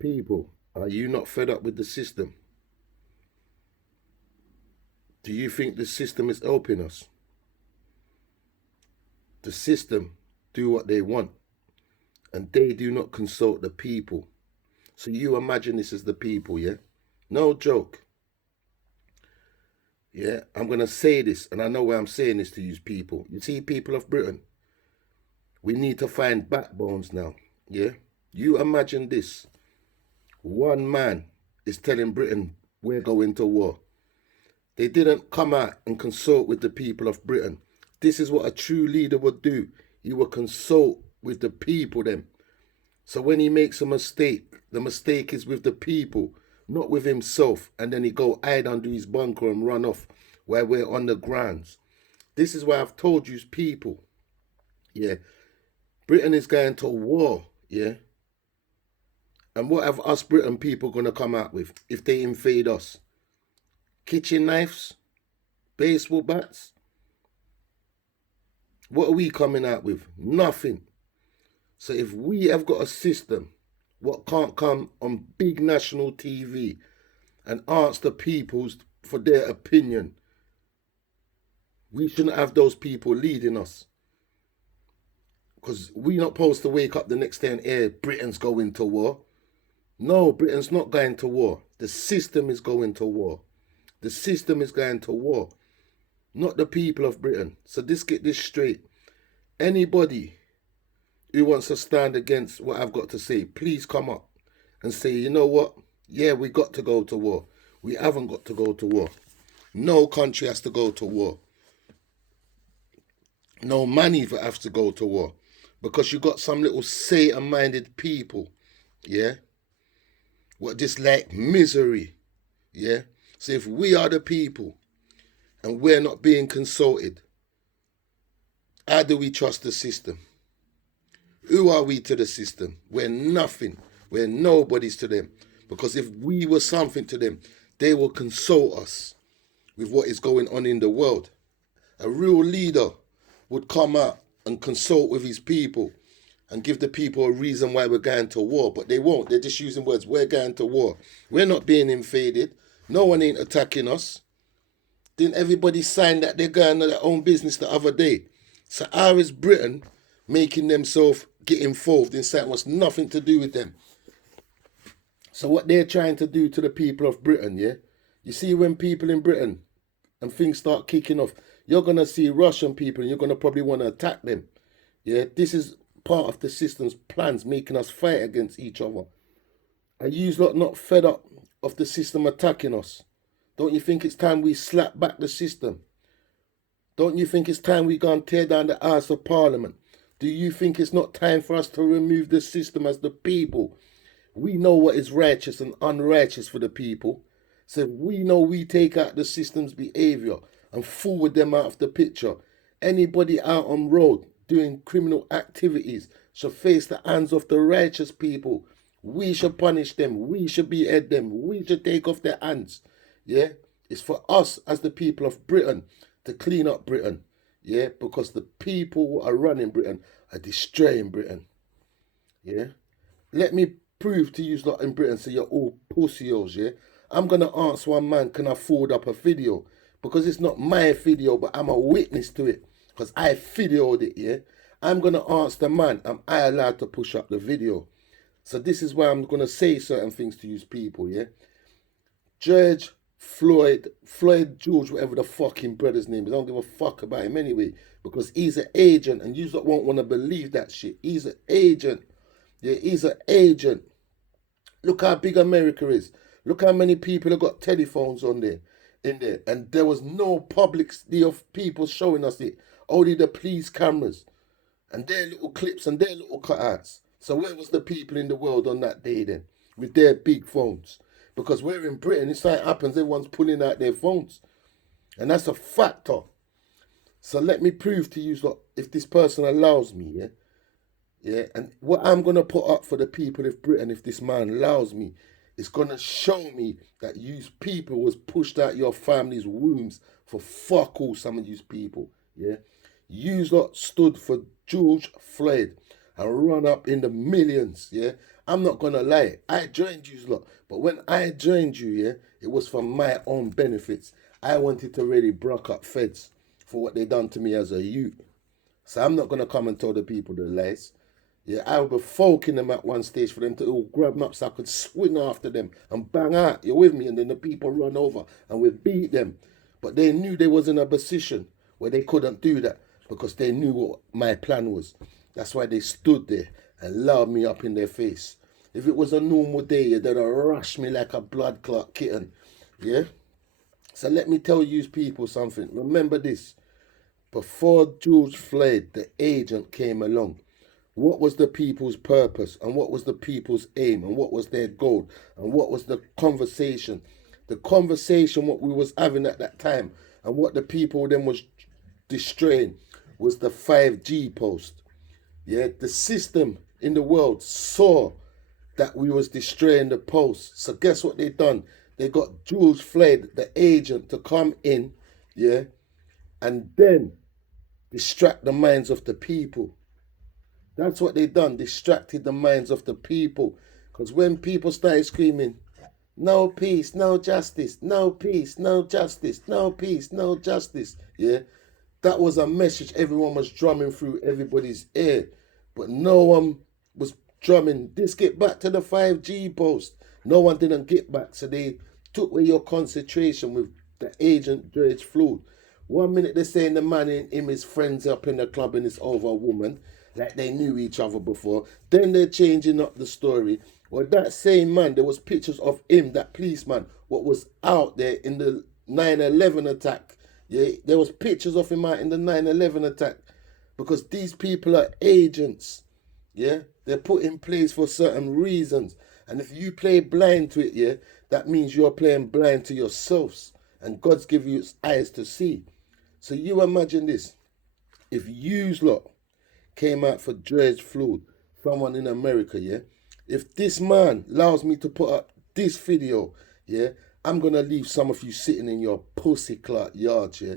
People, are you not fed up with the system? Do you think the system is helping us? The system do what they want and they do not consult the people. So you imagine this as the people, yeah? No joke. Yeah, I'm going to say this, and I know why I'm saying this to you people. You see, people of Britain, we need to find backbones now, yeah? You imagine this. One man is telling Britain we're going to war. They didn't come out and consult with the people of Britain. This is what a true leader would do. He would consult with the people then. So when he makes a mistake, the mistake is with the people, not with himself. And then he go hide under his bunker and run off while we're on the grounds. This is why I've told you people, yeah, Britain is going to war, yeah. And what have us Britain people going to come out with if they invade us? Kitchen knives? Baseball bats? What are we coming out with? Nothing. So if we have got a system what can't come on big national TV and ask the peoples for their opinion, we shouldn't have those people leading us. Because we're not supposed to wake up the next day and hear Britain's going to war. No, Britain's not going to war. The system is going to war. The system is going to war, not the people of Britain. So get this straight. Anybody who wants to stand against what I've got to say, please come up and say, you know what? Yeah, we got to go to war. We haven't got to go to war. No country has to go to war. No man even has to go to war. Because you got some little Satan-minded people, yeah? What just like misery, yeah? So if we are the people and we're not being consulted, how do we trust the system? Who are we to the system? We're nothing. We're nobodies to them. Because if we were something to them, they will consult us with what is going on in the world. A real leader would come out and consult with his people and give the people a reason why we're going to war. But they won't. They're just using words. We're going to war. We're not being invaded. No one ain't attacking us. Didn't everybody sign that they're going to their own business the other day? So how is Britain making themselves get involved in something what's nothing to do with them? So what they're trying to do to the people of Britain, yeah? You see when people in Britain and things start kicking off, you're going to see Russian people and you're going to probably want to attack them. Yeah, this is part of the system's plans making us fight against each other. Are you lot not fed up of the system attacking us? Don't you think it's time we slap back the system? Don't you think it's time we go and tear down the House of Parliament? Do you think it's not time for us to remove the system as the people? We know what is righteous and unrighteous for the people. So we know we take out the system's behaviour and forward them out of the picture. Anybody out on road doing criminal activities shall face the hands of the righteous people. We should punish them. We should behead them. We should take off their hands. Yeah? It's for us as the people of Britain to clean up Britain. Yeah? Because the people who are running Britain are destroying Britain. Yeah? Let me prove to you lot in Britain so you're all pussios, yeah? I'm going to ask one man, can I forward up a video? Because it's not my video, but I'm a witness to it. Because I videoed it, yeah? I'm going to ask the man, am I allowed to push up the video? So this is why I'm going to say certain things to you people, yeah? Floyd George, whatever the fucking brother's name is, I don't give a fuck about him anyway. Because he's an agent, and you won't want to believe that shit. He's an agent. Yeah, he's an agent. Look how big America is. Look how many people have got telephones on there, in there. And there was no publicity of people showing us it. Only the police cameras. And their little clips and their little cutouts. So where was the people in the world on that day then? With their big phones. Because we're in Britain, it's like it happens, everyone's pulling out their phones. And that's a factor. So let me prove to you, if this person allows me, yeah? Yeah, and what I'm going to put up for the people of Britain, if this man allows me, is going to show me that you people was pushed out your family's wombs for fuck all, some of you people, yeah? You lot stood for George Floyd, and run up in the millions, yeah. I'm not gonna lie, I joined you lot, but when I joined you, yeah, it was for my own benefits. I wanted to really brock up feds for what they done to me as a youth. So I'm not gonna come and tell the people the lies. Yeah, I would be folking them at one stage for them to all grab them up so I could swing after them and bang out. You're with me? And then the people run over and we beat them. But they knew they was in a position where they couldn't do that because they knew what my plan was. That's why they stood there and loud me up in their face. If it was a normal day, they'd have rushed me like a blood clot kitten. Yeah? So let me tell you people something. Remember this. Before George Floyd, the agent came along. What was the people's purpose and what was the people's aim and what was their goal and what was the conversation? The conversation what we was having at that time and what the people then was destroying was the 5G post. Yeah, the system in the world saw that we was destroying the post. So guess what they done? They got George Floyd, the agent, to come in, yeah, and then distract the minds of the people. That's what they done, distracted the minds of the people. Because when people started screaming, no peace, no justice, no peace, no justice, no peace, no justice, yeah, that was a message everyone was drumming through everybody's ear. But no one was drumming, this get back to the 5G post. No one didn't get back. So they took away your concentration with the agent George Floyd. 1 minute they're saying the man and him is friends up in the club and it's over a woman, like they knew each other before. Then they're changing up the story. Well, that same man, there was pictures of him, that policeman, what was out there in the 9/11 attack. Yeah, there was pictures of him out in the 9/11 attack. Because these people are agents. Yeah, they're put in place for certain reasons. And if you play blind to it, yeah, that means you're playing blind to yourselves. And God's given you eyes to see. So you imagine this. If you lot came out for George Floyd, someone in America, yeah, if this man allows me to put up this video, yeah, I'm going to leave some of you sitting in your pussy clot yards, yeah.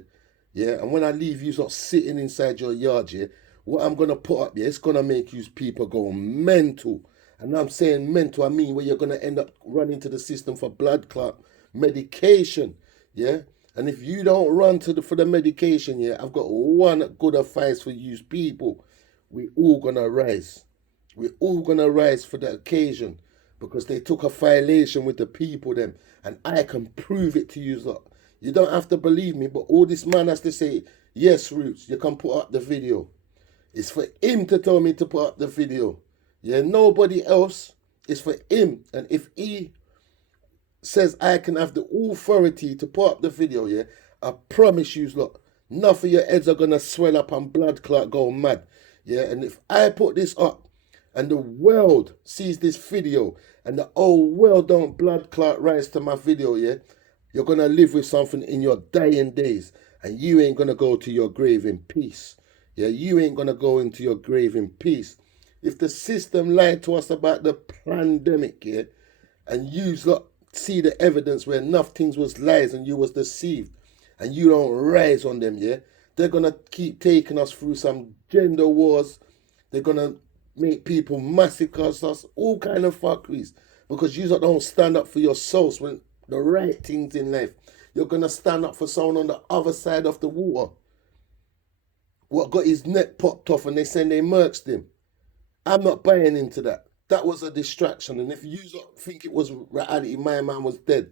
Yeah, and when I leave you sort of sitting inside your yard, yeah, what I'm going to put up, yeah, it's going to make you people go mental. And I'm saying mental, I mean where you're going to end up running to the system for blood clot medication, yeah. And if you don't run to for the medication, yeah, I've got one good advice for you people. We all going to rise. We're all going to rise for the occasion because they took a violation with the people them. And I can prove it to you lot. You don't have to believe me, but all this man has to say, yes, Roots, you can put up the video. It's for him to tell me to put up the video. Yeah, nobody else. It's for him. And if he says I can have the authority to put up the video, yeah, I promise you, lot, enough of your heads are going to swell up and blood clot go mad. Yeah, and if I put this up and the world sees this video and the whole world don't blood clot rise to my video, yeah, you're going to live with something in your dying days and you ain't going to go to your grave in peace. Yeah, you ain't going to go into your grave in peace. If the system lied to us about the pandemic, yeah, and you lot see the evidence where enough things was lies and you was deceived and you don't rise on them, yeah, they're going to keep taking us through some gender wars. They're going to make people massacre us, all kind of fuckeries because you don't stand up for your souls when the right things in life. You're going to stand up for someone on the other side of the water what got his neck popped off and they saying they murked him. I'm not buying into that. That was a distraction. And if you think it was reality, my man was dead.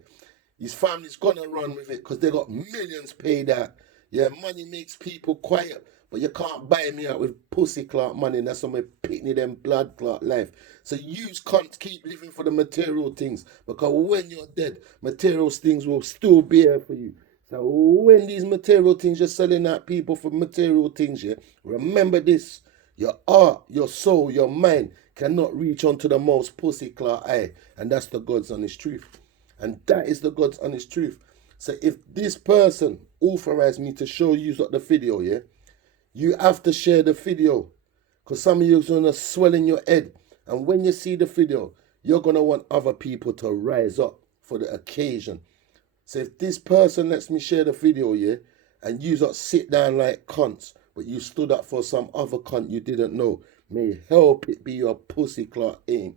His family's gonna run with it because they got millions paid out. Yeah, money makes people quiet, but you can't buy me out with pussy clot money. And that's on my pitney them blood clot life. So you can't keep living for the material things because when you're dead, material things will still be here for you. So when these material things you're selling out people for material things, yeah, remember this. Your art, your soul, your mind cannot reach onto the most pussy clot eye. And that's the God's honest truth. And that is the God's honest truth. So if this person authorized me to show you the video, yeah, you have to share the video. Because some of you are going to swell in your head. And when you see the video, you're going to want other people to rise up for the occasion. So if this person lets me share the video, yeah, and you sit down like cunts, but you stood up for some other cunt you didn't know, May help it be your pussy clot ain't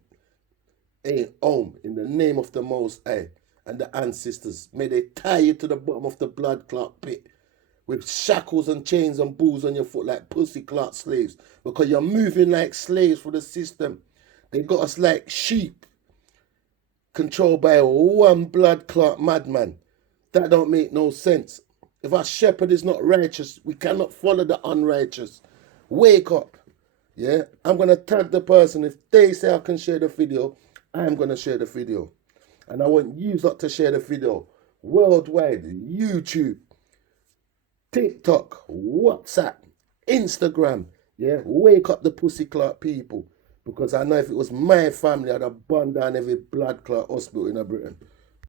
home in the name of the Most High and the ancestors. May they tie you to the bottom of the blood clot pit with shackles and chains and balls on your foot like pussy clot slaves because you're moving like slaves for the system. They got us like sheep controlled by one blood clot madman. That don't make no sense. If our shepherd is not righteous, we cannot follow the unrighteous. Wake up. Yeah, I'm going to tag the person. If they say I can share the video, I'm going to share the video. And I want you lot to share the video worldwide, YouTube, TikTok, WhatsApp, Instagram. Yeah, wake up the pussy clot people. Because I know if it was my family, I'd have burned down every blood clot hospital in Britain.